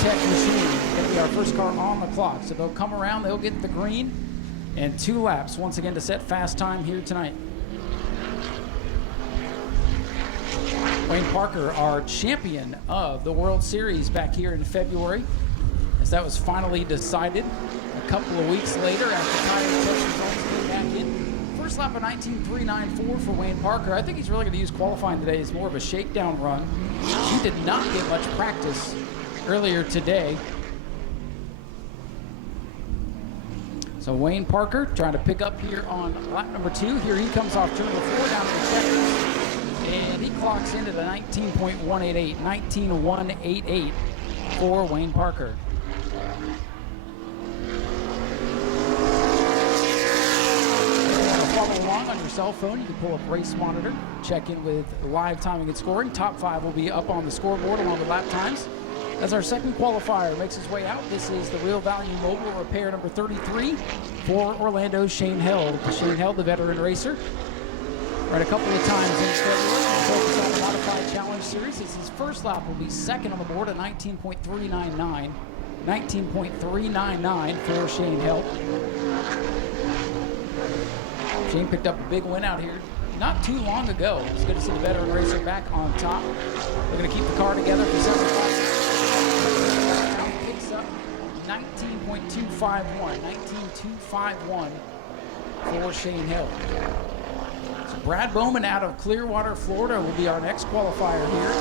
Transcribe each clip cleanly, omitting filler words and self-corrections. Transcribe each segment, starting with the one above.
tech machine. Going to be our first car on the clock. So they'll come around, they'll get the green, and 2 laps once again to set fast time here tonight. Wayne Parker, our champion of the World Series back here in February, as that was finally decided a couple of weeks later after tire test results came back in. First lap of 19.394 for Wayne Parker. I think he's really going to use qualifying today as more of a shakedown run. He did not get much practice earlier today. So Wayne Parker trying to pick up here on lap number 2. Here he comes off turn number 4 down to the checkers. And he clocks into the 19.188, 19.188 for Wayne Parker. If you want to follow along on your cell phone, you can pull up Race Monitor, check in with live timing and scoring. Top 5 will be up on the scoreboard along with lap times. As our second qualifier makes his way out, this is the Real Value Mobile Repair number 33 for Orlando's Shane Held. Shane Held, the veteran racer. Right, a couple of times in February, focus on the Modified Challenge Series. His first lap will be second on the board at 19.399. 19.399 for Shane Held. Shane picked up a big win out here not too long ago. It's good to see the veteran racer back on top. We're going to keep the car together for several laps. Picks up 19.251. 19.251 for Shane Held. Brad Bowman out of Clearwater, Florida will be our next qualifier here.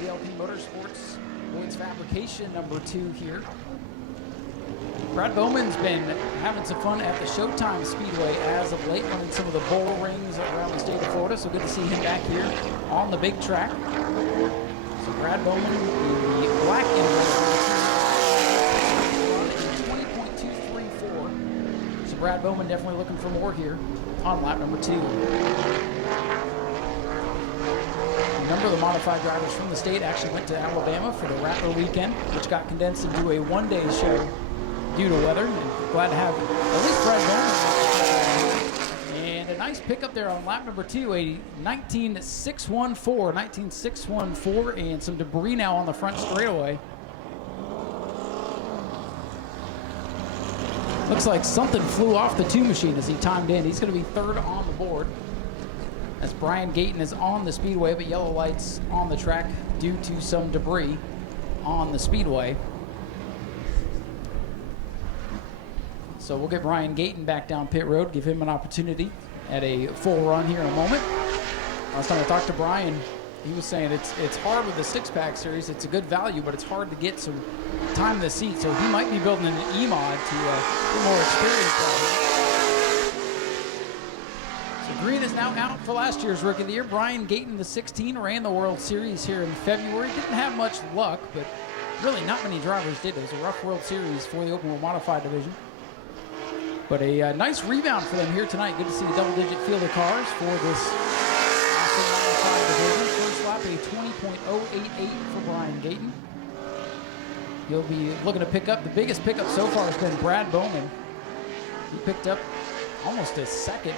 DLP Motorsports Boyd's Fabrication number 2 here. Brad Bowman's been having some fun at the Showtime Speedway as of late, running some of the bull rings around the state of Florida, so good to see him back here on the big track. So Brad Bowman, the black and white. Brad Bowman definitely looking for more here on lap number 2. A number of the modified drivers from the state actually went to Alabama for the Rattler weekend, which got condensed into a one-day show due to weather. And glad to have at least Brad Bowman. And a nice pickup there on lap number 2, a 19.614, and some debris now on the front straightaway. Looks like something flew off the 2 machine as he timed in. He's going to be third on the board. As Brian Gayton is on the speedway, but yellow lights on the track due to some debris on the speedway. So we'll get Brian Gayton back down pit road, give him an opportunity at a full run here in a moment. Last time I talked to Brian, he was saying it's hard with the 6-pack series. It's a good value, but it's hard to get some time in the seat. So he might be building an E-mod to get more experience out of it. So Green is now out for last year's Rookie of the Year. Brian Gayton, the 16, ran the World Series here in February. Didn't have much luck, but really not many drivers did. It was a rough World Series for the Open Wheel Modified division. But a nice rebound for them here tonight. Good to see the double-digit field of cars for this Modified division. First lap, a 20.088 for Brian Gayton. He'll be looking to pick up. The biggest pickup so far has been Brad Bowman. He picked up almost a second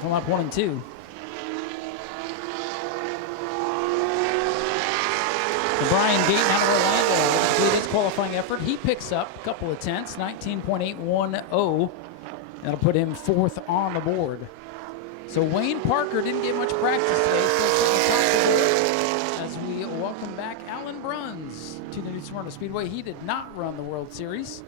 from lap 1 and 2. So Brian Gayton out of Orlando will complete his qualifying effort. He picks up a couple of tenths, 19.810. That'll put him 4th on the board. So Wayne Parker didn't get much practice today. As we welcome back Alan Bruns to the new Smyrna Speedway. He did not run the World Series,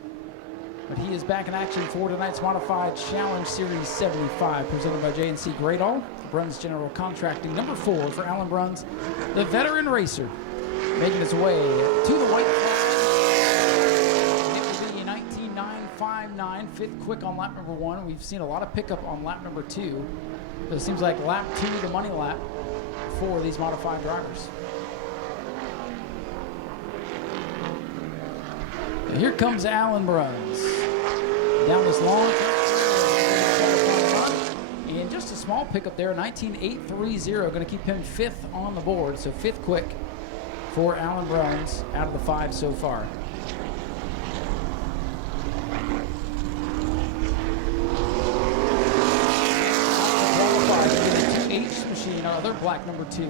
but he is back in action for tonight's Modified Challenge Series 75, presented by J&C Gradall. Bruns General Contracting, number 4 for Alan Bruns, the veteran racer, making his way to the white flag. It will be a 19.959, 5th quick on lap number 1. We've seen a lot of pickup on lap number 2. But it seems like lap 2, the money lap for these modified drivers. And here comes Alan Bruns down this long track. And just a small pickup there, 19.830, going to keep him 5th on the board. So 5th quick for Alan Bruns out of the 5 so far. Machine, other black number 2.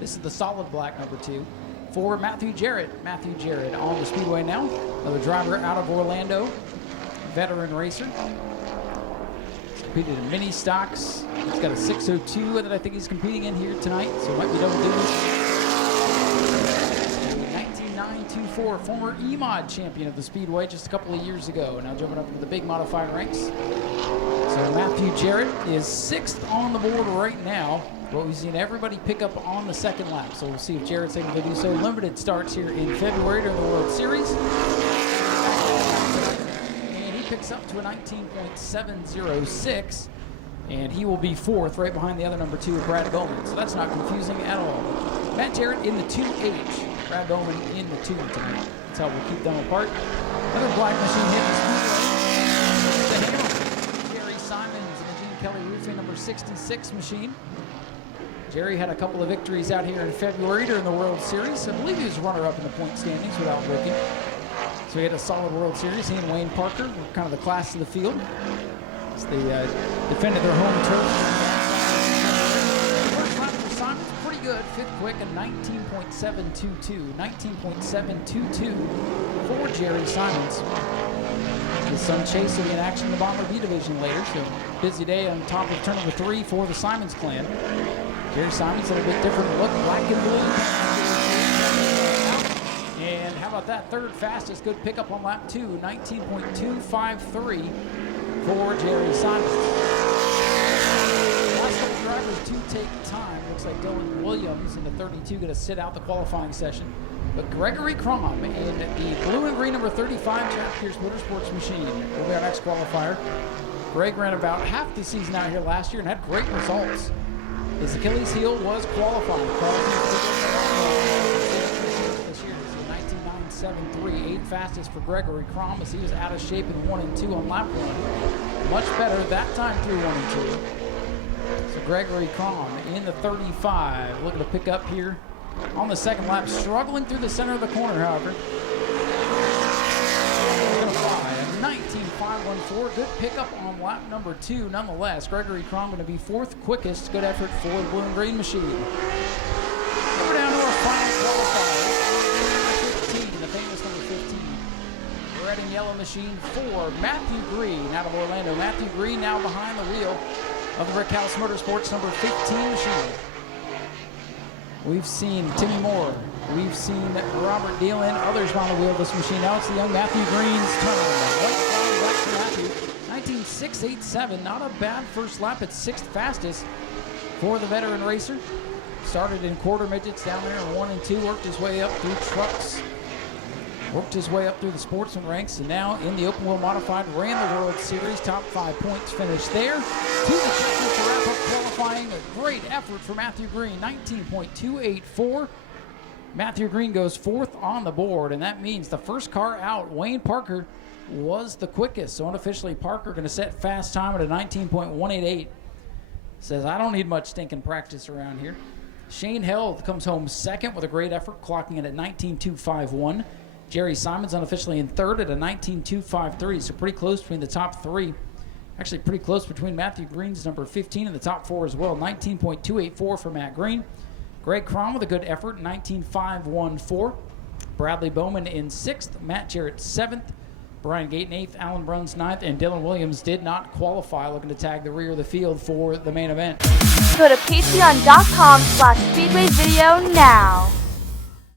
This is the solid black number 2 for Matthew Jarrett. Matthew Jarrett on the Speedway now. Another driver out of Orlando, veteran racer. He's competed in mini stocks. He's got a 602 that I think he's competing in here tonight, so might be double duty. 19.924, former EMOD champion of the Speedway just a couple of years ago. Now jumping up into the big modified ranks. So Matthew Jarrett is 6th on the board right now. But we've seen everybody pick up on the second lap. So we'll see if Jarrett's able to do so. Limited starts here in February during the World Series. And he picks up to a 19.706. And he will be 4th right behind the other number 2, Brad Bowman. So that's not confusing at all. Matt Jarrett in the 2H. Brad Bowman in the 2 tonight. That's how we'll keep them apart. Another black machine hit the Speedway. Jerry Simons and the Gene Kelly Roofing number 66 machine. Jerry had a couple of victories out here in February during the World Series. I believe he was runner-up in the point standings without looking. So he had a solid World Series. He and Wayne Parker were kind of the class of the field as they defended their home turf. The first lap for Simons, pretty good. 5th quick, a 19.722. 19.722 for Jerry Simons. His son Chase will be in action in the Bomber B division later. So busy day on top of turn number 3 for the Simons clan. Jerry Simons had a bit different look, black and blue. And how about that? 3rd fastest, good pickup on lap 2, 19.253 for Jerry Simons. Last couple drivers to take time. Looks like Dylan Williams in the 32 going to sit out the qualifying session. But Gregory Crom in the blue and green number 35 Jack Pierce Motorsports machine will be our next qualifier. Greg ran about half the season out here last year and had great results. His Achilles heel was qualifying. This year, 19.973, 8th fastest for Gregory Crom as he was out of shape in 1 and 2 on lap 1. Much better that time through 1 and 2. So Gregory Crom in the 35, looking to pick up here on the second lap, struggling through the center of the corner, however. 19.514, good pickup on lap number 2 nonetheless. Gregory Crom going to be 4th quickest. Good effort for the blue and green machine. We're down to our final qualifier. 15, the famous number 15. Red and yellow machine for Matthew Green out of Orlando. Matthew Green now behind the wheel of the Rick House Motorsports number 15 machine. We've seen Timmy Moore. We've seen Robert Dealin, others behind the wheel of this machine. Now it's the young Matthew Green's turn. White flag back to Matthew. 19.687, not a bad first lap at 6th fastest for the veteran racer. Started in quarter midgets down there in 1 and 2, worked his way up through trucks, worked his way up through the sportsman ranks, and now in the open wheel modified, ran the World Series, top 5 points finished there. To the checkers to wrap up qualifying. A great effort for Matthew Green, 19.284. Matthew Green goes 4th on the board, and that means the first car out, Wayne Parker, was the quickest. So unofficially, Parker going to set fast time at a 19.188. Says, I don't need much stinking practice around here. Shane Held comes home 2nd with a great effort, clocking in at 19.251. Jerry Simons unofficially in 3rd at a 19.253, so pretty close between the top 3. Actually pretty close between Matthew Green's number 15 and the top 4 as well. 19.284 for Matt Green. Greg Crom with a good effort, 19.514. Bradley Bowman in 6th. Matt Jarrett 7th. Brian Gayton 8th. Alan Bruns 9th. And Dylan Williams did not qualify, looking to tag the rear of the field for the main event. Go to patreon.com/speedwayvideo now.